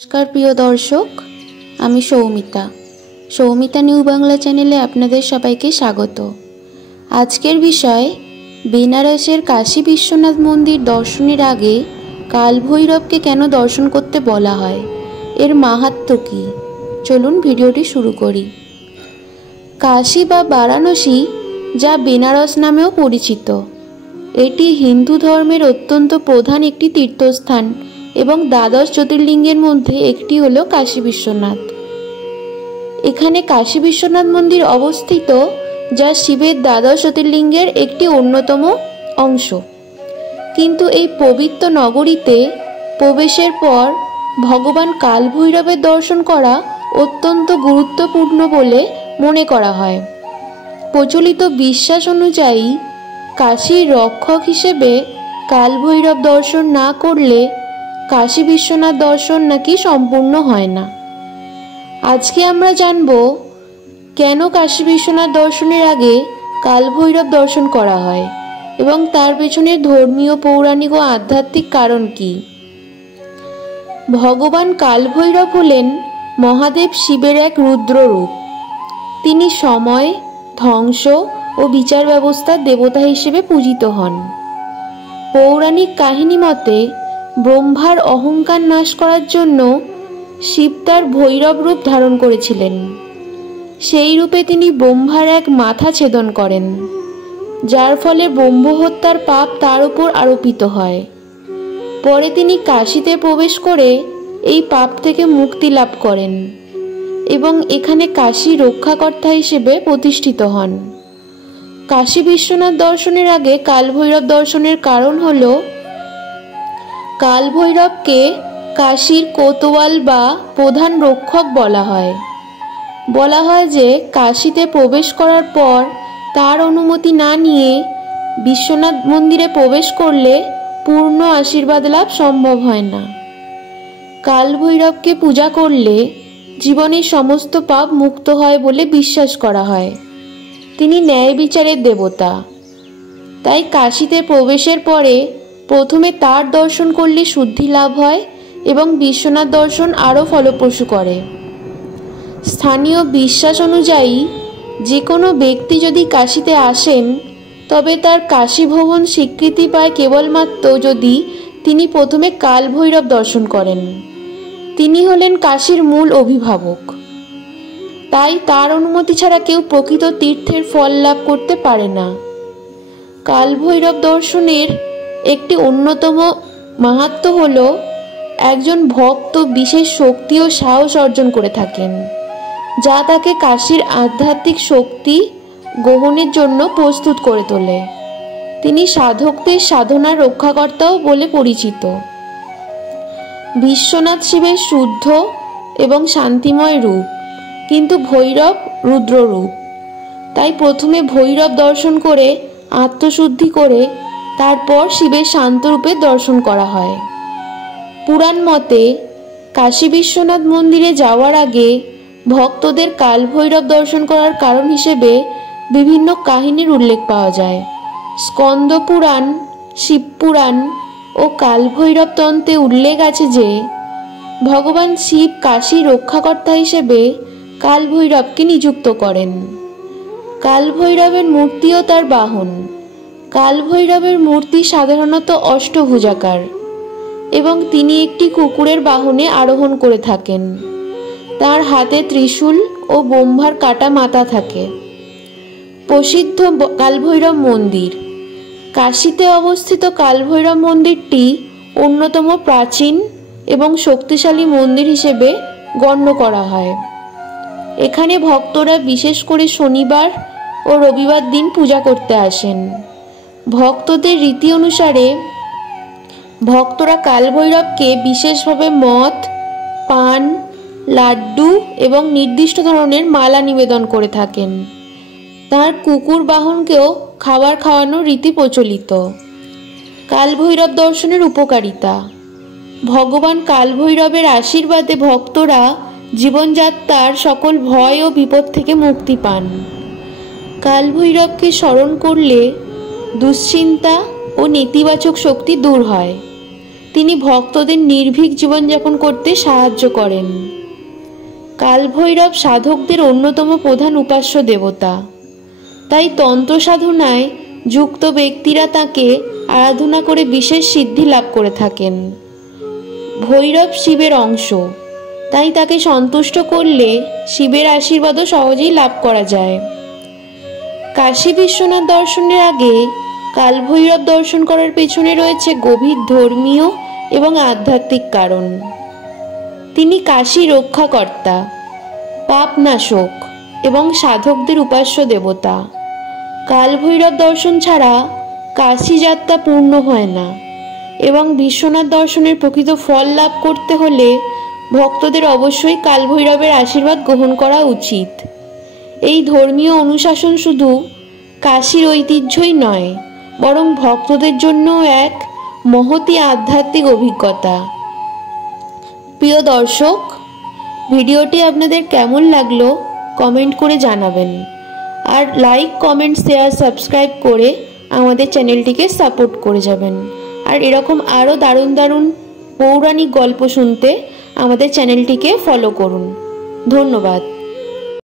नमस्कार प्रिय दर्शक आमी सौमिता निউ बांगला चैनेले आपनादेर सबाइके स्वागत। आजकेर विषय बेनारसेर काशी विश्वनाथ मंदिर दर्शनेर आगे काल भैरवके केन दर्शन करते बला हय, एर माहात्म्य कि चलुन भिडियोटी शुरू करी। काशी बा वाराणसी जा बेनारस नामेও परिचित, एटी हिंदू धर्मेर अत्यंत प्रधान एकटी तीर्थस्थान एवं द्वादश ज्योतिर्लिंगेर मध्य एकटी हलो काशी विश्वनाथ। एखाने काशी विश्वनाथ मंदिर अवस्थित जा शिवेर द्वादश ज्योतिर्लिंगेर एकटी अन्यतम अंश। किन्तु एई पवित्र नगरीते प्रवेशेर पर भगवान काल भैरवेर दर्शन करा अत्यंत गुरुत्वपूर्ण बोले मने करा हय। प्रचलित विश्वास अनुयायी काशीर रक्षक हिसेबे काल भैरव दर्शन ना करले काशी विश्वनाथ दर्शन नाकि सम्पूर्ण हय ना। आजके आमरा जानबो केन काशी विश्वनाथ दर्शनेर आगे काल भैरव दर्शन करा हय एवं तार पेछने धर्मीय पौराणिक और आध्यात्मिक कारण कि। भगवान काल भैरव हलेन महादेव शिवेर एक रुद्र रूप। तिनि समय, ध्वंस और विचार व्यवस्थार देवता हिसेबे पूजित हन। पौराणिक काहिनी मते ब्रह्मार अहंकार नाश करार जन्य शिव तार भैरव रूप धारण करेছিলেন। সেই रूपे तिनि ब्रह्मार एक माथा छेदन करें, जार फले ब्रह्म हत्यार पाप तार उपर आरोपित हय। परे तिनि काशीते प्रवेश करे এই पाप थेके मुक्ति लाभ करें एवं एखाने काशी रक्षाकर्ता हिसेबे प्रतिष्ठित हन। काशी विश्वनाथ दर्शनेर आगे काल भैरव दर्शनेर कारण हलो काल भैरव के काशीर कोतवाल बा प्रधान रक्षक बला हय। बला हय जे काशीते प्रवेश करार पर तार अनुमति ना निये विश्वनाथ मंदिरे प्रवेश करले पूर्ण आशीर्वाद लाभ सम्भव हय ना। काल भैरव के पूजा करले जीवनेर समस्त पाप मुक्त हय बोले विश्वास करा हय। तिनि न्याय विचारेर देवता। ताई काशीते प्रवेशेर परे प्रथमे तार दर्शन करले शुद्धि लाभ हय एवं विश्वनाथ दर्शन आरो फलप्रसू करे। स्थानीय विश्वास अनुयायी जे कोनो व्यक्ति यदि काशीते आसेन तबे तार काशी भ्रमण स्वीकृति पाय केवलमात्र यदि तिनि प्रथमे काल भैरव दर्शन करें। तिनि हलेन काशीर मूल अभिभावक। ताई तार अनुमति छाड़ा केउ प्रकृत तीर्थेर फल लाभ करते पारे ना। काल भैरव दर्शनेर एकटी अन्यतम माहात्म्य हलो एकजन भक्त विशेष शक्ति और साहस अर्जन करे थाकेन, जा ताके काशीर आध्यात्मिक शक्ति ग्रहणेर जन्य प्रस्तुत करे तोले। तिनि साधकदेर साधनार रक्षाकर्ताओ बोले परिचित। विश्वनाथ शिवेर शुद्ध एवं शांतिमय रूप, किन्तु भैरव रुद्र रूप। ताई प्रथमे भैरव दर्शन करे आत्मशुद्धि करे तारपर शिवेर शांत रूपे दर्शन करा हय। पुराण मते काशी विश्वनाथ मंदिरे जाওয়ার आगे भक्तদের काल भैरव दर्शन करार कारण हिसेबे विभिन्न काहिनीर उल्लेख पाওয়া যায়। स्कंद पुराण, शिव पुराण और काल भैरव तंत्रे उल्लेख आछे जे भगवान शिव काशी रक्षाकर्ता हिसेबे काल भैरवके नियुक्त करें। काल भैरवेर मूर्ति और तार बाहन। काल भैरवेर मूर्ति साधारणत अष्टभुजाकार एवं तिनि एकटी कुकुरेर बाहने आरोहण करे थाकेन। तार हाथे त्रिशूल और ब्रह्मार काटा माथा थाके। प्रसिद्ध काल भैरव मंदिर। काशीते अवस्थित काल भैरव मंदिरटी अन्यतम प्राचीन एवं शक्तिशाली मंदिर हिसेबे गण्य करा हय। एखाने भक्तरा विशेष करे शनिवार और रविवार दिन पूजा करते आसेन। भक्तদের রীতি অনুসারে ভক্তরা কাল ভৈরবকে বিশেষভাবে মদ, পান, লাড্ডু এবং নির্দিষ্ট ধরনের মালা নিবেদন করে থাকেন। তার কুকুর বাহনকেও খাবার খাওয়ানোর রীতি প্রচলিত। কাল ভৈরব দর্শনের উপকারিতা। ভগবান কাল ভৈরবের আশীর্বাদে ভক্তরা জীবনযাত্রার সকল ভয় ও বিপদ থেকে মুক্তি পান। কাল ভৈরবকে স্মরণ করলে दुश्चिंता और नेतिबाचक शक्ति दूर है। তিনি ভক্তদের নির্ভীক জীবনযাপন করতে সাহায্য করেন। কালভৈরব সাধকদের অন্যতম প্রধান উপাস্য দেবতা, তাই তন্ত্র সাধনায় যুক্ত ব্যক্তিরা তাকে আরাধনা করে বিশেষ সিদ্ধি লাভ করে থাকেন। ভৈরব শিবের অংশ, তাই তাকে সন্তুষ্ট করলে শিবের আশীর্বাদও সহজেই লাভ করা যায়। কাশী বিশ্বনাথ দর্শনের আগে কালভৈরব দর্শন করার পেছনে রয়েছে গভীর ধর্মীয় এবং আধ্যাত্মিক কারণ। তিনি কাশী রক্ষাকর্তা, পাপনাশক এবং সাধকদের উপাস্য দেবতা। কালভৈরব দর্শন ছাড়া কাশী যাত্রা পূর্ণ হয় না এবং বিশ্বনাথ দর্শনের প্রকৃত ফল লাভ করতে হলে ভক্তদের অবশ্যই কালভৈরবের আশীর্বাদ গ্রহণ করা উচিত। এই ধর্মীয় অনুশাসন শুধু কাশীর ঐতিহ্যই নয়, বরং ভক্তদের জন্য এক মহতী আধ্যাত্মিক অভিজ্ঞতা। প্রিয় দর্শক, ভিডিওটি আপনাদের কেমন লাগলো কমেন্ট করে জানাবেন, আর লাইক, কমেন্ট, শেয়ার, সাবস্ক্রাইব করে আমাদের চ্যানেলটিকে সাপোর্ট করে যাবেন। আর এরকম আরও দারুণ দারুণ পৌরাণিক গল্প শুনতে আমাদের চ্যানেলটিকে ফলো করুন। ধন্যবাদ।